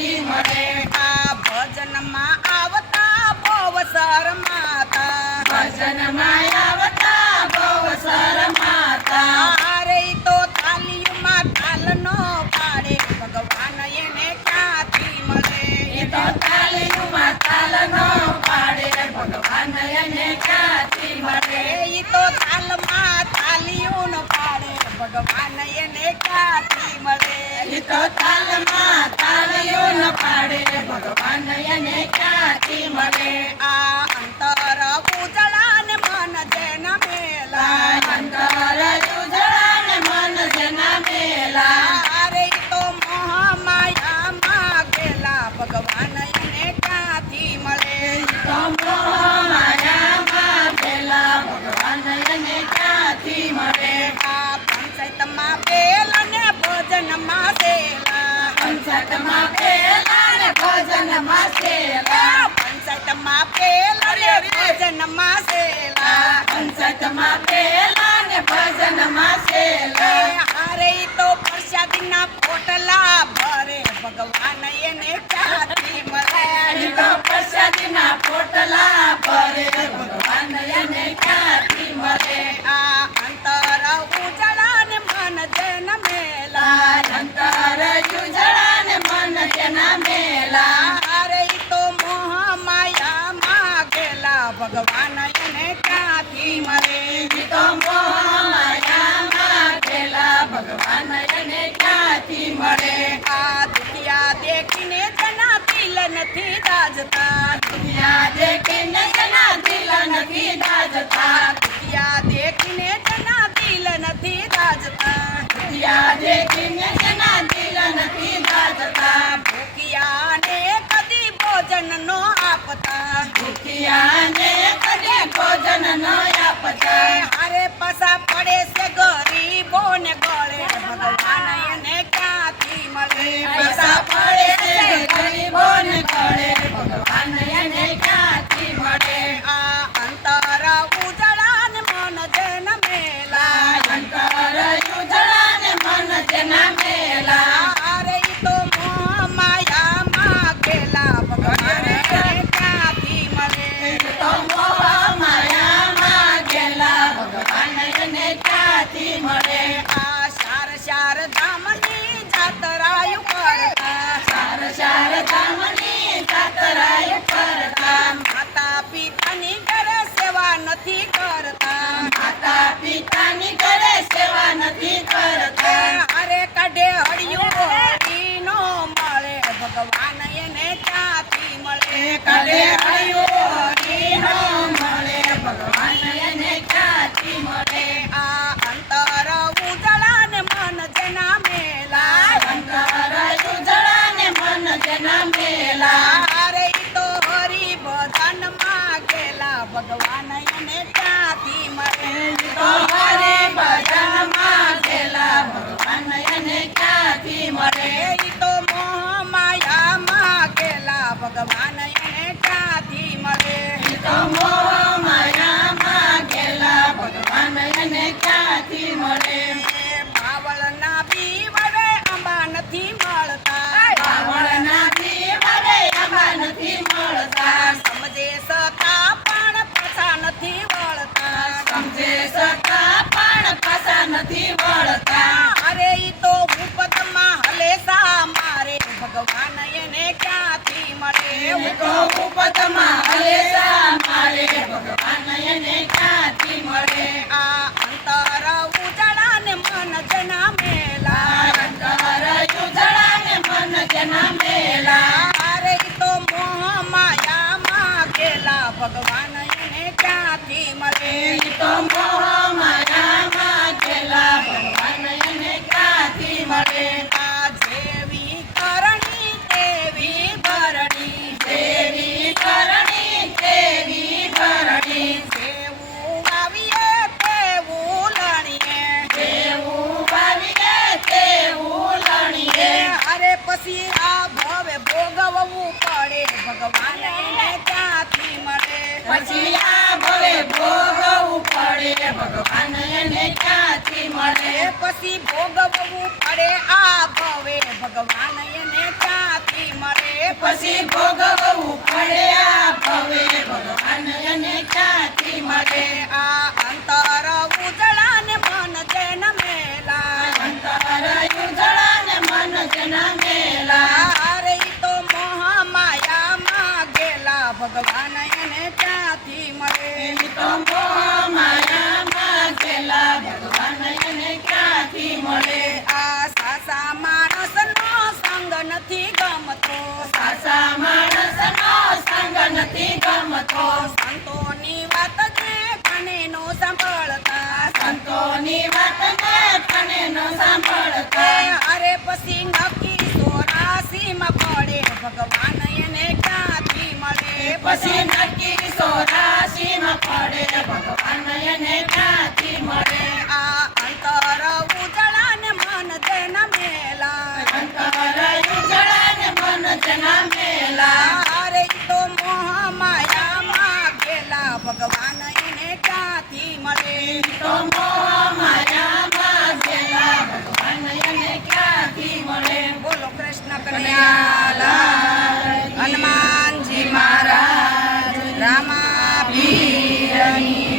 ક્યાંથી મળે આ ભજનમાં આવતા બહુ શરમાતા ભજનમાં આવતા બહુ શરમાતા અરે ઈ તો તાલીમાં તાલ નો પાડે ભગવાન એને ક્યાંથી મળે એ તો તાલીમાં તાલ નો પાડે ભગવાન એને ક્યાંથી મળે ઈ તો તાલમાં તાલીઓ ન પાડે ભગવાન એને ક્યાંથી મળે એ તો તાલમાં તાળીઓ ન પાડે ભગવાન એને ક્યાંથી મળે આ અંતર ઉજળા ને મન જેના મેલા અંતર ઉજળા ને મન જેના મેલા અરે ઈ તો મોહ માયામાં ગેલા ભગવાન એને ક્યાંથી મળે તો મોહ માયામાં પેલા ભગવાન એને ક્યાંથી મળે આ પંચાયતમાં પેલા ને ભજનમાં સેલા પંચાયતમાં પેલા ને ભજનમાં સેલા પંચાયતમાં પેલા ને ભજનમાં સેલા પંચાયતમાં પેલા ને ભજનમાં સેલા અરે ઈ તો પ્રસાદીના પોટલા ભરે ભગવાન એને ક્યાંથી મળે એ તો પ્રસાદીના પોટલા ભરે ભગવાન એને ક્યાંથી મળે આ અંતર ઉજળા ને મન જેન મેલા અંતર ઉજળા ને મન જેના મેલા અરે ઈ તો મોહ માયામાં ગેલા ભગવાન એને ક્યાંથી મળે ઈ તો મોહ માયામાં પેલા ભગવાન એને ક્યાંથી મળે આ દુનિયા દેખીને જના દિલ નથી દાજતા દુનિયા દેખીને જેના દિલ નથી દાજતા દુનિયા દેખીને જના દિલ નથી દાજતા દુનિયા દેખીને જેના દિલ નથી દાજતા ભૂખિયાને કદી ભોજન નો આપતા દુખિયાને કદી ભોજન ન આપતા અરે પસા પડે છે ગરીબો ને ગળે ભગવાન એને ક્યાંથી મળે પૈસા પડે છે ગરીબોને ગળે ભગવાન એને ક્યાંથી મળે આ અંતર ઉજળા ને મન જેન મેલા અંતર ઉજળા ને મન જેના મેલા અરે ઈ તો મોહ માયામાં ગેલા ભગવાન એને ક્યાંથી મળે તો મોહ માયામાં ગેલા ભગવાન એને ક્યાંથી મળે આ શાર ધામની જાતરાયું કરતા ચાર ચાર ધામની જાતરાય કરતા માતા પિતાની ઘરે સેવા નથી કરતા માતા પિતાની ઘરે સેવા નથી કરતા અરે કાઢે હળિયું હોળી નો મળે ભગવાન એને ક્યાંથી મળે કડે હરિયો નો મળે ભગવાન એને ક્યાંથી મળે આ અંતર ઉજળા ને મન જેના મેલા અંતર ઉજળા ને મન જેના મેલા અરે ઈ તો હરિ ભજન માં ગેલા ભગવાન એને ક્યાંથી મળે તો હરે ભજન માં ગેલા ભગવાન એને ક્યાંથી મળે ઈ તો મોહ માયામાં ગેલા ભગવાન એને ક્યાંથી મળે તો મોહ માયામાં ગેલા ભગવાન એને ક્યાંથી મળે બાવળના બી વડે આંબા નથી મળતા બાવળના દીવારે આંબા નથી મળતા સમજે સતા પણ પાછા નથી વળતા સમજે છતાં પણ પાછા નથી વળતા અરે ઈ તો ઉપદમાં હલેસા મારે ભગવાન એને ક્યાંથી મળે એ તો ઉપદમાં હલેસા મારે ભગવાન એને ક્યાંથી મળે આ અંતર ઉજળા ને મન જેના મેલા અંતર ઉજળા ને મન જેના મેલા અરે ઈ તો મોહ માયામાં ગેલા ભગવાન એને ક્યાંથી મળે ઈ તો મોહ માયામાં ગેલા ભગવાન એને ક્યાંથી મળે આ જેવી કરણી તેવી ભરણી દેવી કરણી દેવી ભરણી જેવું વાવીએ તેવું લણીએ દેવું ભાવીએ તેવું લણીએ અરે પછી આ ભવે ભોગવવું પડે ભગવાન એને ક્યાંથી મળે પછી આ ભવે ભોગવવું પડે ભગવાન એને ક્યાંથી મળે પછી ભોગવવું પડે આ ભવે ભગવાન એને ક્યાંથી મળે પછી ભોગવવું પડે આ ભવે ભગવાન એને ક્યાંથી મળે આ અંતર ઉજળા ને મન જેન મેલા અંતર ઉજળા ને મન જેના મેલા અરે ઈ તો મોહ માયામાં ગેલા ભગવાન એને ક્યાંથી મળે તો મોહ માયામાં ગેલા ભગવાન એને ક્યાંથી મળે આ સાસા માણસનો સંગ નથી ગમતો સાચા માણસનો સંગ નથી ગમતો સંતોની વાત જે કને નો સાંભળતા સંતોની વાત ને તને ન સાંભળતા અરે પછી નક્કી સોરાસીમાં પડે ભગવાન એને ક્યાંથી મળે પછી નક્કી સોરાશીમાં પડે ભગવાન એને ક્યાંથી મળે આ અંતર ઉજળા ને મન જેન મેલા અંતર ઉજળા ને મન જેના મેલા અરે ઈ તો મોહ માયામાં ગેલા ભગવાન એને ક્યાંથી મળે તો મોહ માયામાં ગેલા ભગવાન એને ક્યાંથી મળે બોલો કૃષ્ણ કનૈયા હનુમાનજી મહારાજ રામા પીરની